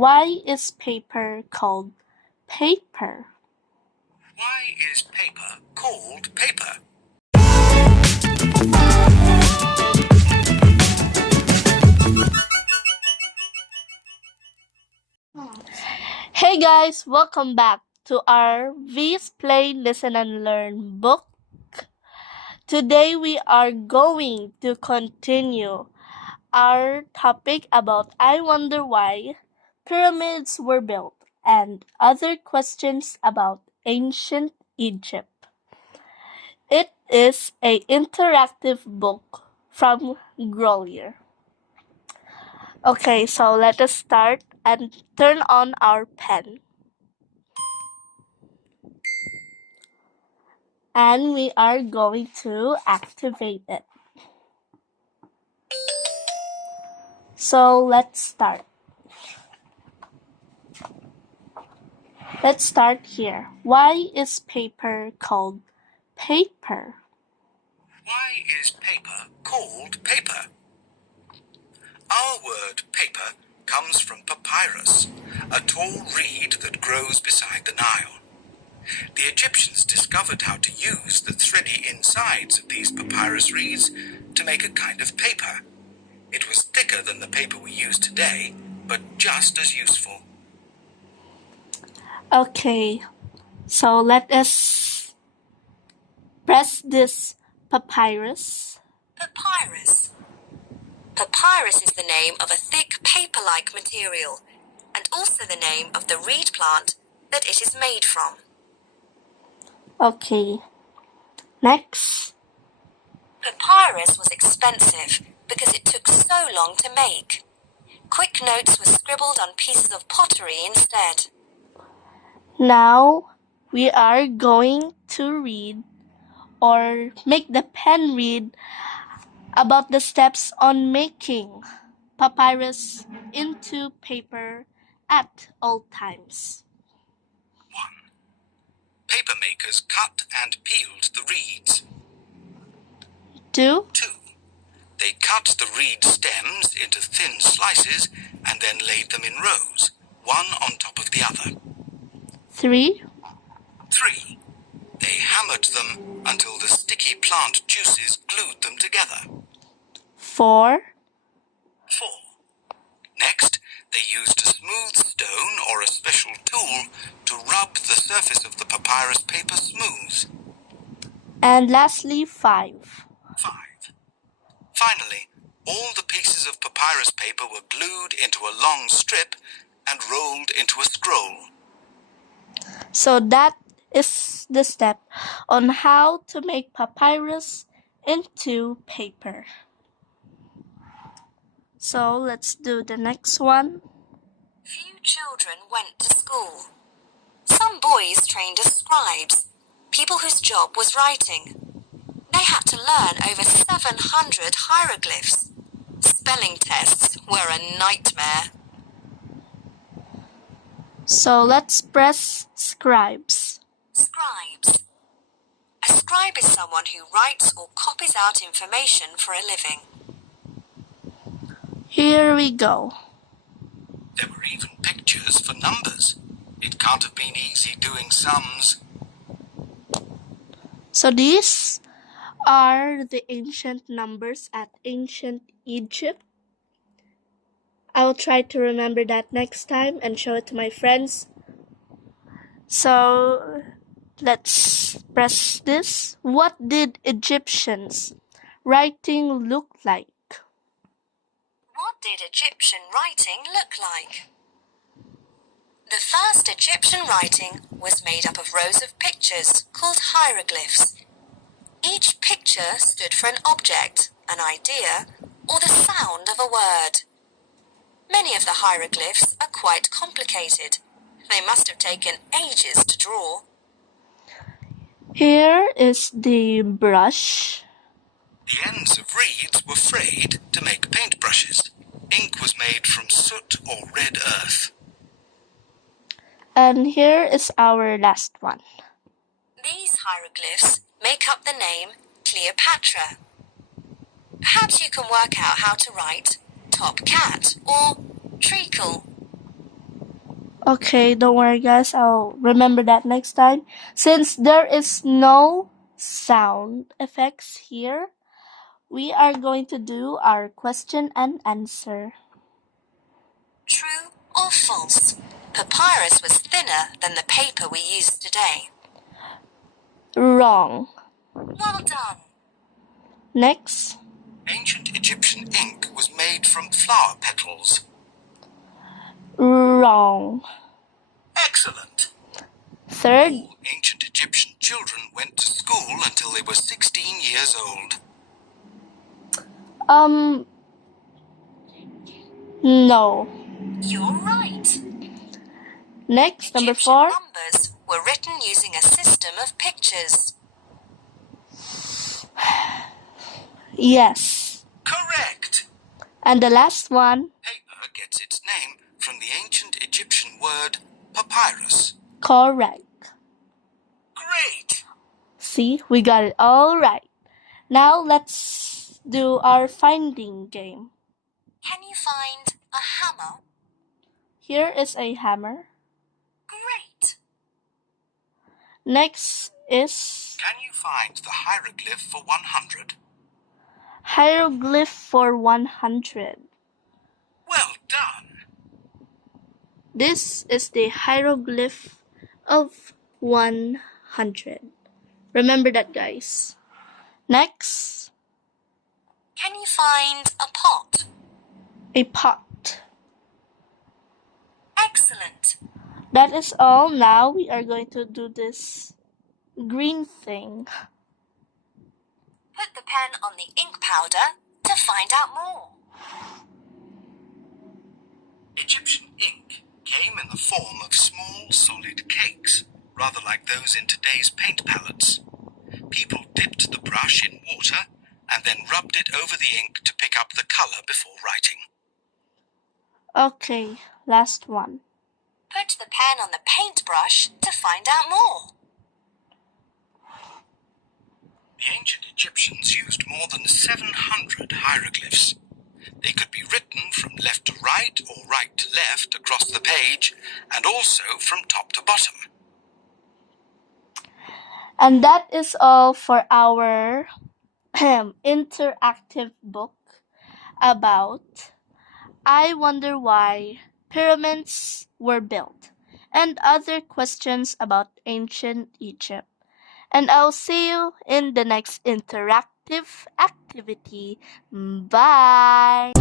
Why is paper called paper? Why is paper called paper? Hey guys, welcome back to our V's Play, Listen and Learn book. Today we are going to continue our topic about I wonder why pyramids were built and other questions about ancient Egypt. It is an interactive book from Grolier. Okay, so let us start and turn on our pen. And we are going to activate it. So let's start. Let's start here. Why is paper called paper? Why is paper called paper? Our word paper comes from papyrus, a tall reed that grows beside the Nile. The Egyptians discovered how to use the thready insides of these papyrus reeds to make a kind of paper. It was thicker than the paper we use today, but just as useful. Okay, so let us press this papyrus. Papyrus. Papyrus is the name of a thick paper-like material and also the name of the reed plant that it is made from. Okay, next. Papyrus was expensive because it took so long to make. Quick notes were scribbled on pieces of pottery instead. Now we are going to read or make the pen read about the steps on making papyrus into paper at all times. 1. Paper makers cut and peeled the reeds. 2. 2. They cut the reed stems into thin slices and then laid them in rows, one on top of the other. 3. 3. They hammered them until the sticky plant juices glued them together. 4. 4. Next, they used a smooth stone or a special tool to rub the surface of the papyrus paper smooth. And lastly, 5. 5. Finally, all the pieces of papyrus paper were glued into a long strip and rolled into a scroll. So that is the step on how to make papyrus into paper. So let's do the next one. Few children went to school. Some boys trained as scribes, people whose job was writing. They had to learn over 700 hieroglyphs. Spelling tests were a nightmare. So let's press scribes. Scribes. A scribe is someone who writes or copies out information for a living. Here we go. There were even pictures for numbers. It can't have been easy doing sums. So these are the ancient numbers at ancient Egypt. I'll try to remember that next time and show it to my friends. So let's press this. What did Egyptians writing look like? What did Egyptian writing look like? The first Egyptian writing was made up of rows of pictures called hieroglyphs. Each picture stood for an object, an idea, or the sound of a word. Many of the hieroglyphs are quite complicated. They must have taken ages to draw. Here is the brush. The ends of reeds were frayed to make paintbrushes. Ink was made from soot or red earth. And here is our last one. These hieroglyphs make up the name Cleopatra. Perhaps you can work out how to write top cat or treacle. Okay, don't worry guys, I'll remember that next time. Since there is no sound effects here, we are going to do our question and answer. True or false? Papyrus was thinner than the paper we use today. Wrong. Well done. Next. Ancient Egyptian ink was made from flower petals. Wrong. Excellent. Third. All ancient Egyptian children went to school until they were 16 years old. No. You're right. Next, number Egyptian 4. numbers were written using a system of pictures. Yes. Correct. And the last one. Paper gets its name from the ancient Egyptian word papyrus. Correct. Great. See, we got it all right. Now let's do our finding game. Can you find a hammer? Here is a hammer. Great. Next is Can you find the hieroglyph for 100? hieroglyph for 100. Well done. This is the hieroglyph of 100. Remember that, guys. Next, Can you find a pot? a pot. Excellent. That is all. Now we are going to do this green thing. Put the pen on the ink powder to find out more. Egyptian ink came in the form of small solid cakes, rather like those in today's paint palettes. People dipped the brush in water and then rubbed it over the ink to pick up the color before writing. Okay, last one. Put the pen on the paintbrush to find out more. The ancient Egyptians used more than 700 hieroglyphs. They could be written from left to right or right to left across the page, and also from top to bottom. And that is all for our interactive book about I Wonder Why Pyramids Were Built and other questions about ancient Egypt. And I'll see you in the next interactive activity. Bye!